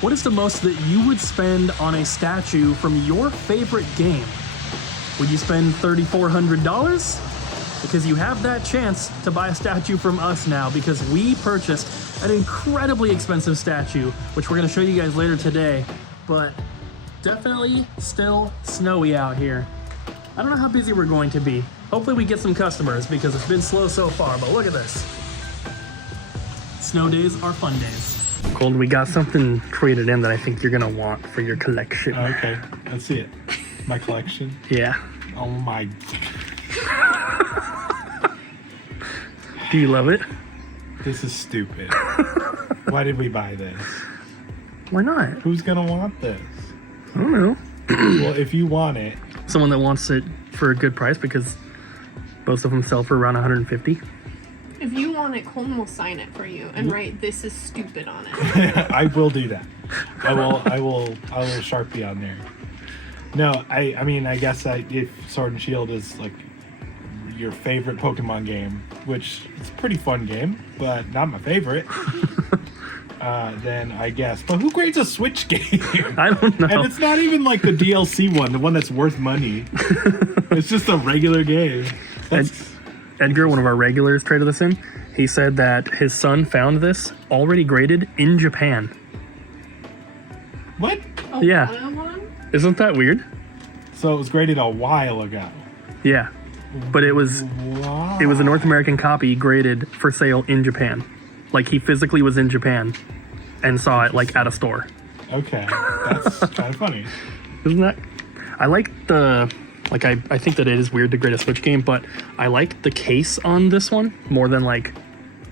what is the most that you would spend on a statue from your favorite game? Would you spend $3,400? Because you have that chance to buy a statue from us now, because we purchased an incredibly expensive statue, which we're gonna show you guys later today, but definitely still snowy out here. I don't know how busy we're going to be. Hopefully we get some customers because it's been slow so far, but look at this. Snow days are fun days. Colton, we got something traded in that I think you're gonna want for your collection. Okay, let's see it. My collection? Yeah. Oh my. Do you love it? This is stupid. Why did we buy this? Why not? Who's gonna want this? I don't know. Well, if you want it. Someone that wants it for a good price, because most of them sell for around 150. If you want it, Colton will sign it for you and write "This is stupid" on it. I will do that. I will Sharpie on there. No, I mean, I guess if Sword and Shield is like your favorite Pokemon game, which it's a pretty fun game, but not my favorite, then I guess. But who grades a Switch game? I don't know. And it's not even like the DLC one, the one that's worth money. It's just a regular game. Edgar, one of our regulars, traded this in. He said that his son found this already graded in Japan. What? Yeah. Isn't that weird? So it was graded a while ago. Yeah. But it was a North American copy graded for sale in Japan. Like, he physically was in Japan and saw it like at a store. Okay. That's kind of funny. Isn't that? I like the, like, I think that it is weird to grade a Switch game, but I like the case on this one more than like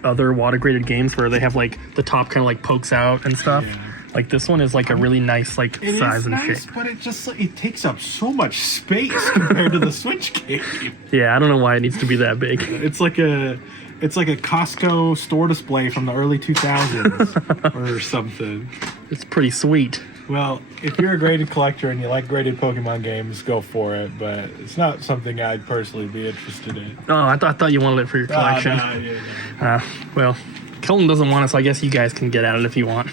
other water graded games where they have like the top kind of like pokes out and stuff. Yeah. Like, this one is like a really nice like size and shape. But it takes up so much space compared to the Switch game. Yeah, I don't know why it needs to be that big. It's like a Costco store display from the early 2000s or something. It's pretty sweet. Well, if you're a graded collector and you like graded Pokemon games, go for it. But it's not something I'd personally be interested in. Oh, I thought you wanted it for your collection. Well, Colton doesn't want it, so I guess you guys can get at it if you want.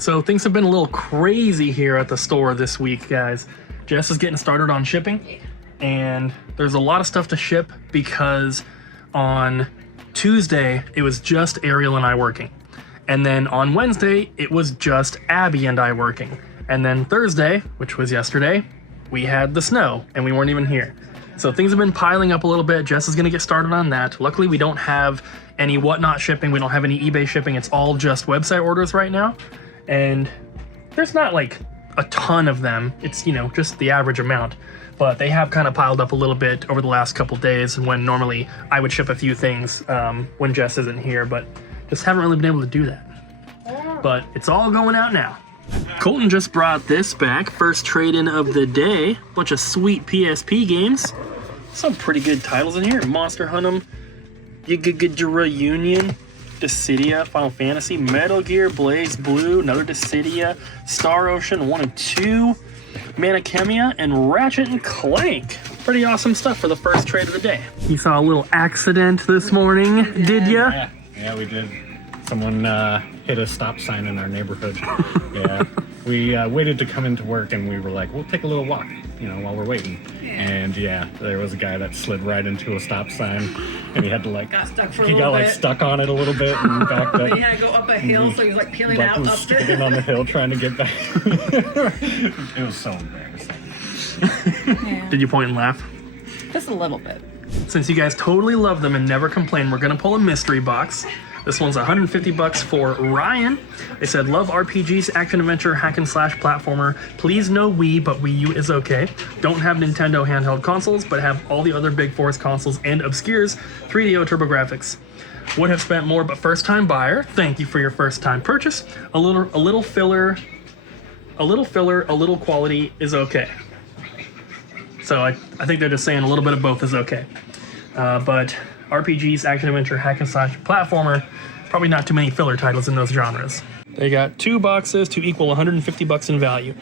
So things have been a little crazy here at the store this week, guys. Jess is getting started on shipping, and there's a lot of stuff to ship because on Tuesday it was just Ariel and I working, and then on Wednesday it was just Abby and I working, and then Thursday, which was yesterday, we had the snow and we weren't even here. So things have been piling up a little bit. Jess is gonna get started on that. Luckily we don't have any whatnot shipping, we don't have any eBay shipping, it's all just website orders right now. And there's not like a ton of them. It's, you know, just the average amount. But they have kind of piled up a little bit over the last couple days, when normally I would ship a few things when Jess isn't here, but just haven't really been able to do that. But it's all going out now. Colton just brought this back. First trade-in of the day. Bunch of sweet PSP games. Some pretty good titles in here. Monster Hunt 'em, Union, Dissidia, Final Fantasy, Metal Gear, Blaze Blue, another Dissidia, Star Ocean 1 and 2, Manichemia, and Ratchet and Clank. Pretty awesome stuff for the first trade of the day. You saw a little accident this morning, did ya? Yeah, we did. Someone hit a stop sign in our neighborhood. Yeah. We waited to come into work, and we were like, we'll take a little walk, you know, while we're waiting. And yeah, there was a guy that slid right into a stop sign, and he had to like, he got like stuck on it a little bit and backed up. He had to go up a hill, so he was like peeling like, out was up sticking on the hill trying to get back. It was so embarrassing. Yeah. Did you point and laugh? Just a little bit. Since you guys totally love them and never complain, we're gonna pull a mystery box. This one's $150 for Ryan. They said, love RPGs, action adventure, hack and slash platformer. Please no Wii, but Wii U is okay. Don't have Nintendo handheld consoles, but have all the other big force consoles and obscures 3DO TurboGrafx. Would have spent more, but first time buyer. Thank you for your first time purchase. A little filler, a little quality is okay. So I think they're just saying a little bit of both is okay. But RPGs, action adventure, hack and slash, platformer, probably not too many filler titles in those genres. They got 2 boxes to equal $150 in value.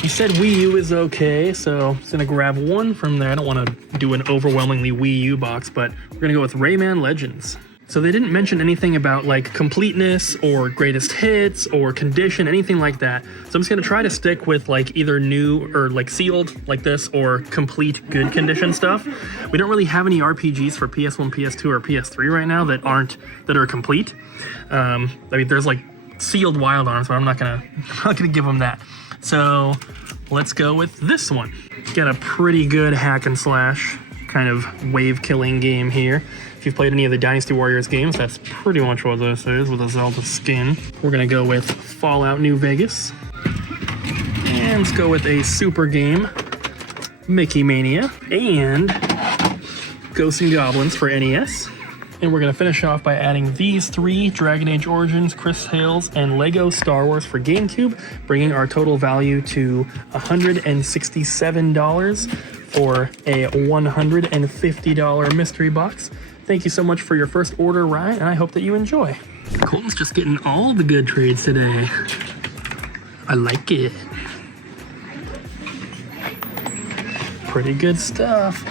He said Wii U is okay, so I'm just gonna grab one from there. I don't want to do an overwhelmingly Wii U box, but we're gonna go with Rayman Legends. So they didn't mention anything about like completeness or greatest hits or condition, anything like that. So I'm just gonna try to stick with like either new or like sealed like this or complete good condition stuff. We don't really have any RPGs for PS1, PS2, or PS3 right now that are complete. I mean, there's like sealed Wild Arms, but I'm not gonna give them that. So let's go with this one. Got a pretty good hack and slash kind of wave killing game here. If you've played any of the Dynasty Warriors games, that's pretty much what this is with a Zelda skin. We're gonna go with Fallout New Vegas. And let's go with a super game, Mickey Mania, and Ghosts and Goblins for NES. And we're gonna finish off by adding these 3, Dragon Age Origins, Chris Hales, and Lego Star Wars for GameCube, bringing our total value to $167 for a $150 mystery box. Thank you so much for your first order, Ryan, and I hope that you enjoy. Colton's just getting all the good trades today. I like it. Pretty good stuff.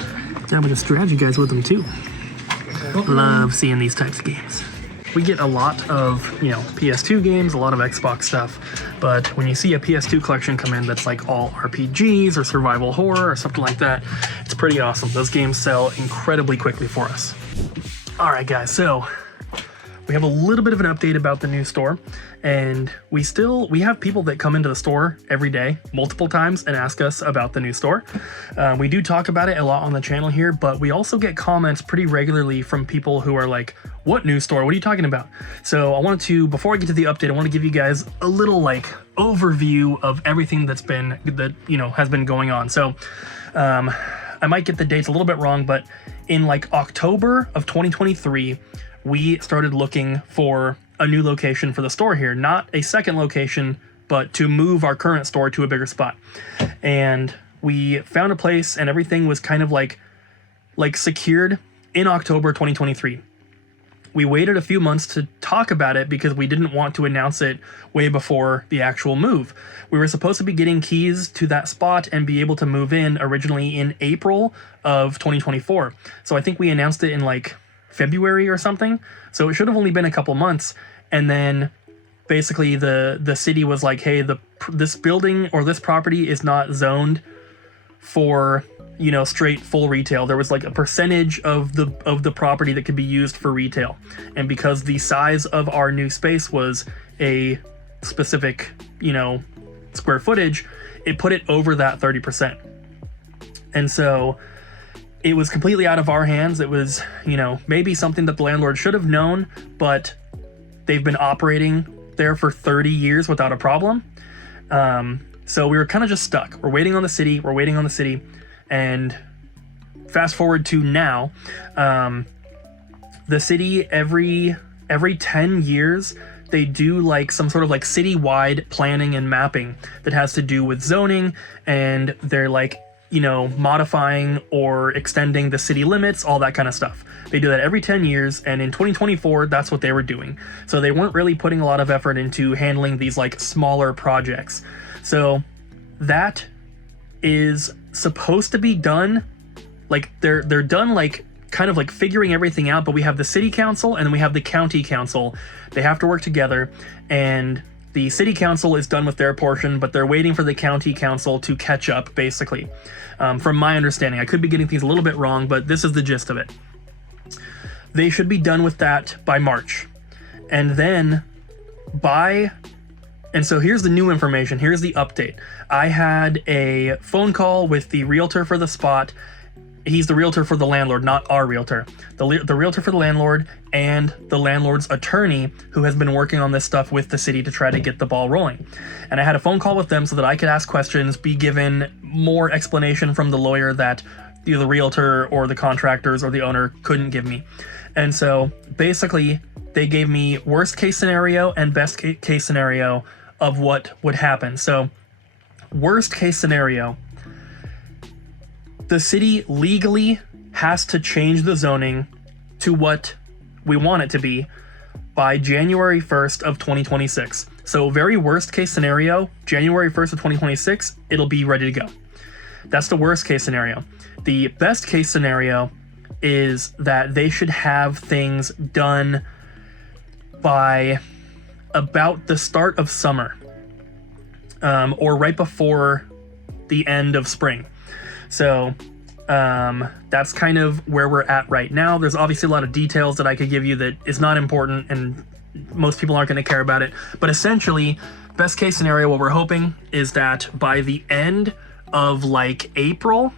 I'm gonna stretch you guys with them too. Love seeing these types of games. We get a lot of, PS2 games, a lot of Xbox stuff, but when you see a PS2 collection come in that's like all RPGs or survival horror or something like that, it's pretty awesome. Those games sell incredibly quickly for us. All right, guys, so we have a little bit of an update about the new store, and we have people that come into the store every day, multiple times, and ask us about the new store. We do talk about it a lot on the channel here, but we also get comments pretty regularly from people who are like, what new store? What are you talking about? So I wanted to, before I get to the update, I want to give you guys a little like overview of everything has been going on. So I might get the dates a little bit wrong, but in like October of 2023, we started looking for a new location for the store here, not a second location, but to move our current store to a bigger spot. And we found a place and everything was kind of like secured in October 2023. We waited a few months to talk about it because we didn't want to announce it way before the actual move. We were supposed to be getting keys to that spot and be able to move in originally in April of 2024. So I think we announced it in like February or something. So it should have only been a couple months. And then basically the city was like, hey, this building or this property is not zoned for, straight full retail. There was like a percentage of the property that could be used for retail. And because the size of our new space was a specific, square footage, it put it over that 30%. And so it was completely out of our hands. It was, maybe something that the landlord should have known, but they've been operating there for 30 years without a problem. So we were kind of just stuck. We're waiting on the city. And fast forward to now, the city every 10 years, they do like some sort of like citywide planning and mapping that has to do with zoning, and they're like, modifying or extending the city limits, all that kind of stuff. They do that every 10 years, and in 2024, that's what they were doing. So they weren't really putting a lot of effort into handling these like smaller projects. So that is supposed to be done, like they're done like kind of like figuring everything out, but we have the city council and then we have the county council. They have to work together, and the city council is done with their portion, but they're waiting for the county council to catch up, basically. From my understanding, I could be getting things a little bit wrong, but this is the gist of it. They should be done with that by March. And then and so here's the new information. Here's the update. I had a phone call with the realtor for the spot. He's the realtor for the landlord, not our realtor. The realtor for the landlord and the landlord's attorney, who has been working on this stuff with the city to try to get the ball rolling. And I had a phone call with them so that I could ask questions, be given more explanation from the lawyer that either the realtor or the contractors or the owner couldn't give me. And so basically they gave me worst case scenario and best case scenario of what would happen. So worst case scenario, the city legally has to change the zoning to what we want it to be by January 1st of 2026. So very worst case scenario, January 1st of 2026, it'll be ready to go. That's the worst case scenario. The best case scenario is that they should have things done by about the start of summer, or right before the end of spring. So that's kind of where we're at right now. There's obviously a lot of details that I could give you that is not important, and most people aren't going to care about it. But essentially, best case scenario, what we're hoping is that by the end of like April,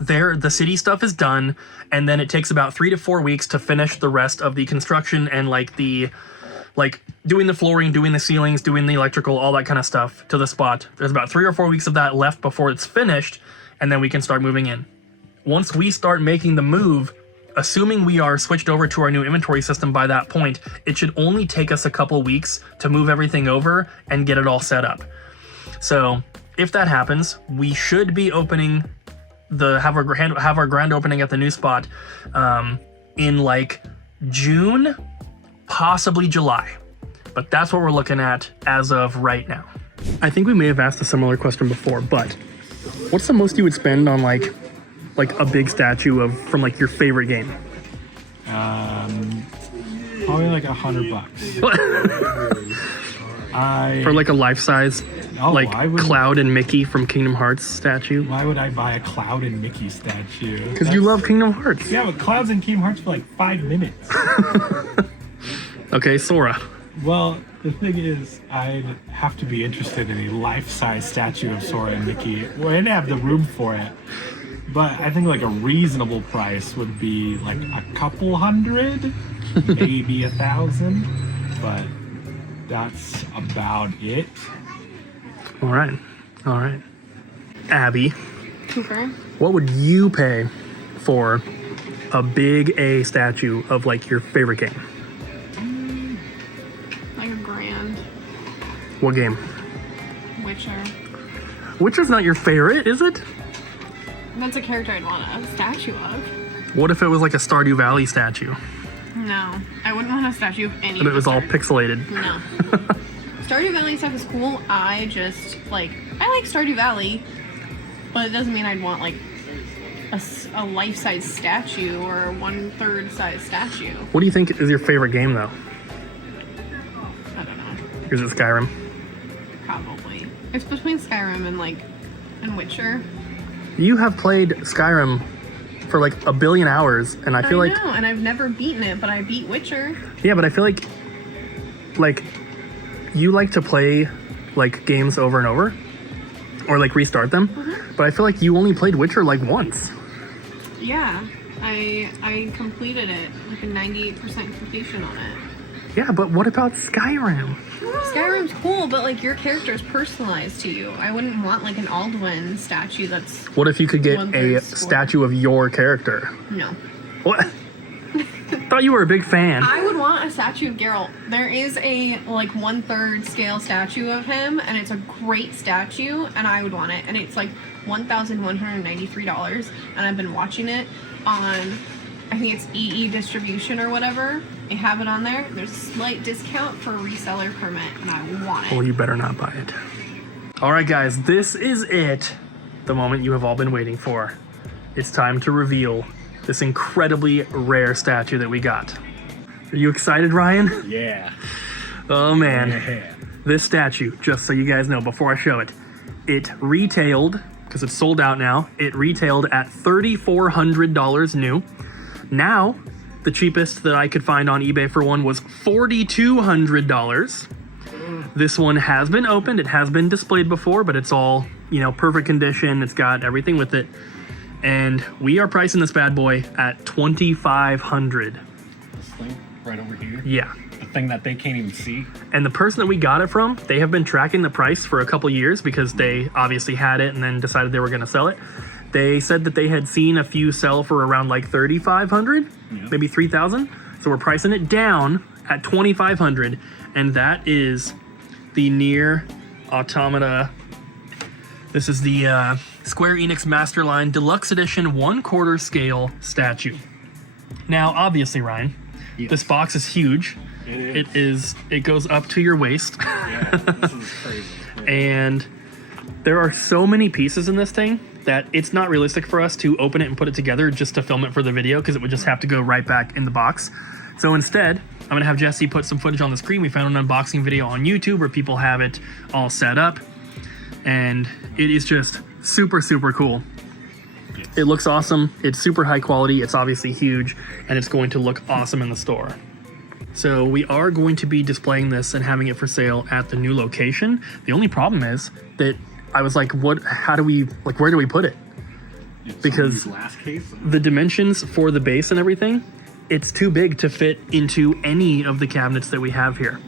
the city stuff is done, and then it takes about 3 to 4 weeks to finish the rest of the construction and like doing the flooring, doing the ceilings, doing the electrical, all that kind of stuff to the spot. There's about 3 or 4 weeks of that left before it's finished, and then we can start moving in. Once we start making the move, assuming we are switched over to our new inventory system by that point, it should only take us a couple weeks to move everything over and get it all set up. So if that happens, we should be opening have our grand opening at the new spot in like June, possibly July. But that's what we're looking at as of right now. I think we may have asked a similar question before, but what's the most you would spend on like a big statue from like your favorite game? Probably like $100. For like a life-size Cloud and Mickey from Kingdom Hearts statue? Why would I buy a Cloud and Mickey statue? Because you love Kingdom Hearts. Yeah, but Clouds in Kingdom Hearts for like 5 minutes. Okay, Sora. Well, the thing is, I'd have to be interested in a life-size statue of Sora and Mickey. Well, I didn't have the room for it. But I think like a reasonable price would be like a couple hundred, maybe 1,000. But that's about it. All right. Abby, Okay. what would you pay for a big A statue of like your favorite game? Like $1,000. What game? Witcher. Witcher's not your favorite, is it? That's a character I'd want a statue of. What if it was like a Stardew Valley statue? No, I wouldn't want a statue of any. And it was all character. pixelated. No. Stardew Valley stuff is cool. I like Stardew Valley, but it doesn't mean I'd want like a life-size statue or a 1/3 size statue. What do you think is your favorite game though? I don't know. Is it Skyrim? Probably. It's between Skyrim and Witcher. You have played Skyrim for like 1 billion hours, and I feel like know, and I've never beaten it, but I beat Witcher. yeah, but I feel like you like to play like games over and over, or like restart them. Mm-hmm. But I feel like you only played Witcher like once. Yeah, I completed it, like a 98% completion on it. Yeah, but what about Skyrim? Skyrim's cool, but like your character is personalized to you. I wouldn't want like an Alduin statue that's What if you could get 1/3 a square. statue of your character? No. What? Thought you were a big fan. I would want a statue of Geralt. There is a like 1/3 scale statue of him, and it's a great statue, and I would want it. And it's like $1,193, and I've been watching it on, I think it's EE distribution or whatever. They have it on there. There's a slight discount for a reseller permit, and I want it. Well, you better not buy it. All right, guys, this is it. The moment you have all been waiting for. It's time to reveal this incredibly rare statue that we got. Are you excited, Ryan? Yeah. Oh, man. Yeah. This statue, just so you guys know before I show it, it retailed, because it's sold out now, it retailed at $3,400 new. Now, the cheapest that I could find on eBay for one was $4,200. This one has been opened, it has been displayed before, but it's all, perfect condition. It's got everything with it. And we are pricing this bad boy at $2,500. This thing right over here. Yeah. The thing that they can't even see. And the person that we got it from, they have been tracking the price for a couple years because they obviously had it and then decided they were going to sell it. They said that they had seen a few sell for around like $3,500, maybe $3,000. So we're pricing it down at $2,500, and that is the Nier Automata. This is the Square Enix Masterline Deluxe Edition 1/4 scale statue. Now, obviously, Ryan, this box is huge. It goes up to your waist. Yeah, this is crazy. Yeah. And There are so many pieces in this thing that it's not realistic for us to open it and put it together just to film it for the video, because it would just have to go right back in the box. So instead, I'm gonna have Jesse put some footage on the screen. We found an unboxing video on YouTube where people have it all set up, and it is just super, super cool. It looks awesome. It's super high quality. It's obviously huge, and it's going to look awesome in the store. So we are going to be displaying this and having it for sale at the new location. The only problem is that I was like, how do we, like, where do we put it? Because the dimensions for the base and everything, it's too big to fit into any of the cabinets that we have here.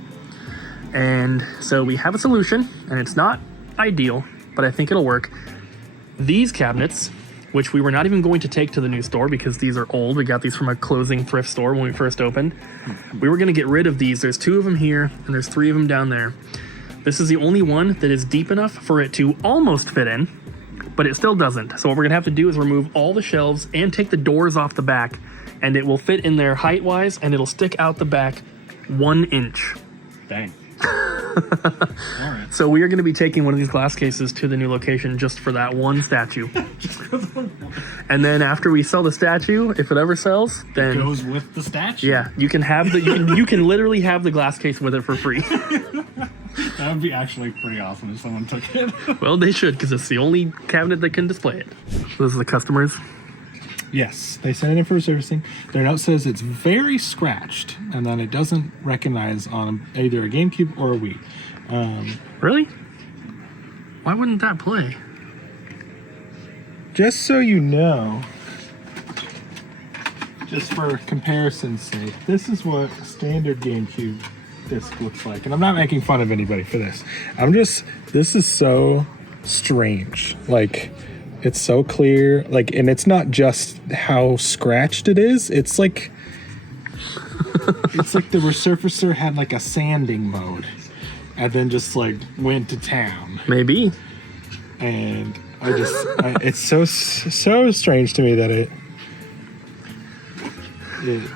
And so we have a solution, and it's not ideal, but I think it'll work. These cabinets, which we were not even going to take to the new store because these are old. We got these from a closing thrift store when we first opened. We were gonna get rid of these. There's 2 of them here, and there's 3 of them down there. This is the only one that is deep enough for it to almost fit in, but it still doesn't. So what we're gonna have to do is remove all the shelves and take the doors off the back, and it will fit in there height-wise, and it'll stick out the back 1 inch. Dang. Right. So we are going to be taking one of these glass cases to the new location just for that one statue. And then after we sell the statue, if it ever sells, then it goes with the statue. Yeah, you can have the you can literally have the glass case with it for free. That would be actually pretty awesome if someone took it. Well, they should, because it's the only cabinet that can display it. So this is the customers. Yes, they sent it in for servicing. Their note says it's very scratched, and then it doesn't recognize on either a GameCube or a Wii. Really? Why wouldn't that play? Just so you know, just for comparison's sake, this is what a standard GameCube disc looks like. And I'm not making fun of anybody for this. This is so strange. Like, it's so clear, like, and it's not just how scratched it is. It's like the resurfacer had like a sanding mode, and then just like went to town. Maybe. And it's so strange to me that it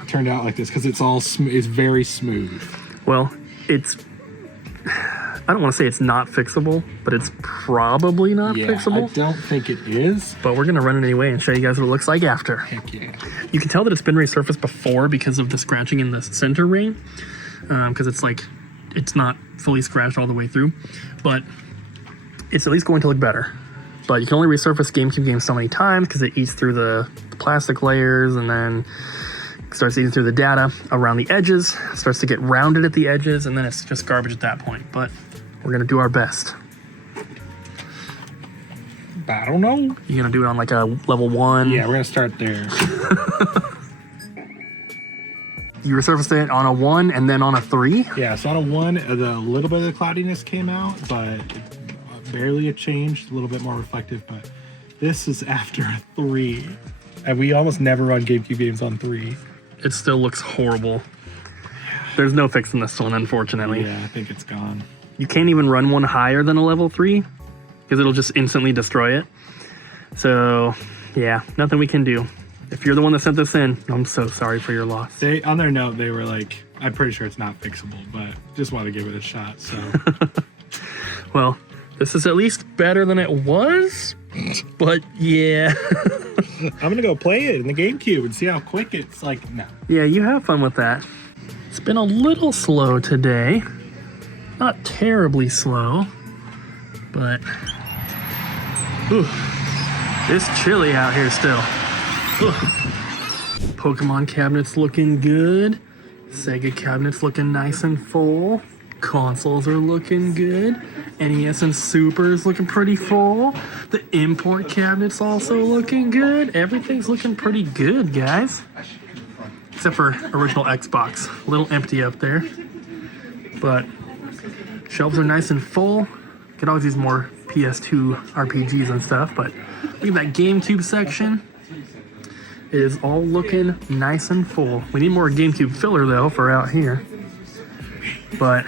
turned out like this, because it's all it's very smooth. Well, I don't want to say it's not fixable, but it's probably not fixable. I don't think it is. But we're going to run it anyway and show you guys what it looks like after. Heck yeah. You can tell that it's been resurfaced before because of the scratching in the center ring. Because it's not fully scratched all the way through. But it's at least going to look better. But you can only resurface GameCube games so many times because it eats through the plastic layers and then starts eating through the data around the edges, starts to get rounded at the edges, and then it's just garbage at that point. But we're gonna do our best. I don't know. You're gonna do it on like a level 1? Yeah, we're gonna start there. You resurfaced it on a 1 and then on a 3? Yeah, so on a 1, the little bit of the cloudiness came out, but barely a change, a little bit more reflective. But this is after a 3. And we almost never run GameCube games on 3. It still looks horrible. There's no fixing this one, unfortunately. Yeah, I think it's gone. You can't even run one higher than a level 3 because it'll just instantly destroy it. So, yeah, nothing we can do. If you're the one that sent this in, I'm so sorry for your loss. On their note, they were like, I'm pretty sure it's not fixable, but just want to give it a shot, so. Well, this is at least better than it was, but yeah. I'm gonna go play it in the GameCube and see how quick it's like now. Yeah, you have fun with that. It's been a little slow today. Not terribly slow, but it's chilly out here still. Pokemon cabinets looking good. Sega cabinets looking nice and full. Consoles are looking good. NES and Super's looking pretty full. The import cabinet's also looking good. Everything's looking pretty good, guys. Except for original Xbox. A little empty up there. But shelves are nice and full. Could always use more PS2 RPGs and stuff, but look at that GameCube section. It is all looking nice and full. We need more GameCube filler though for out here. But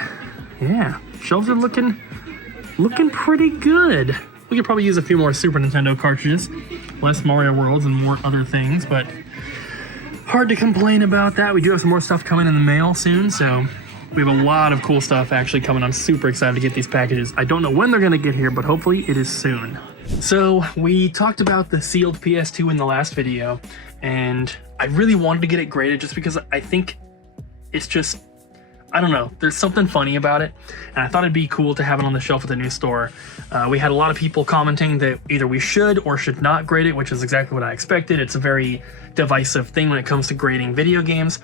yeah, shelves are looking pretty good. We could probably use a few more Super Nintendo cartridges, less Mario Worlds and more other things, but hard to complain about that. We do have some more stuff coming in the mail soon, so We have a lot of cool stuff actually coming. I'm super excited to get these packages. I don't know when they're gonna get here, but hopefully it is soon. So we talked about the sealed PS2 in the last video, and I really wanted to get it graded just because I think it's just, I don't know, there's something funny about it, and I thought it'd be cool to have it on the shelf at the new store. We had a lot of people commenting that either we should or should not grade it, which is exactly what I expected. It's a very divisive thing when it comes to grading video games,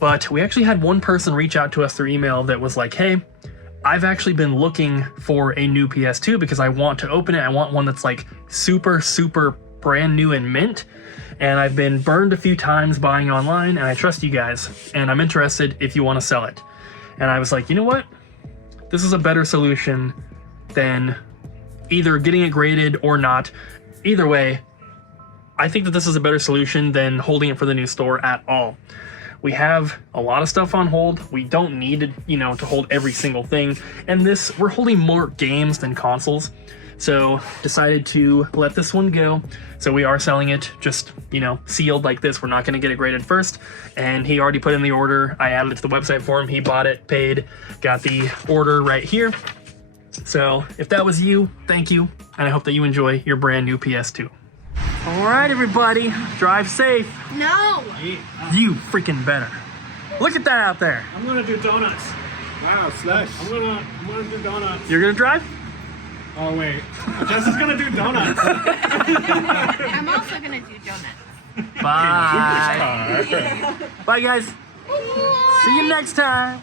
but we actually had one person reach out to us through email that was like, hey, I've actually been looking for a new PS2 because I want to open it. I want one that's like super, super brand new and mint. And I've been burned a few times buying online, and I trust you guys, and I'm interested if you want to sell it. And I was like, you know what? This is a better solution than either getting it graded or not. Either way, I think that this is a better solution than holding it for the new store at all. We have a lot of stuff on hold. We don't need to, to hold every single thing. And we're holding more games than consoles. So decided to let this one go. So we are selling it just, sealed like this. We're not going to get it graded first. And he already put in the order. I added it to the website for him. He bought it, paid, got the order right here. So if that was you, thank you. And I hope that you enjoy your brand new PS2. All right, everybody, drive safe. No! You freaking better. Look at that out there. I'm gonna do donuts. Wow, slush. I'm gonna do donuts. You're gonna drive? Oh wait, Jess is gonna do donuts. I'm also gonna do donuts. Bye. Bye, guys. See you next time.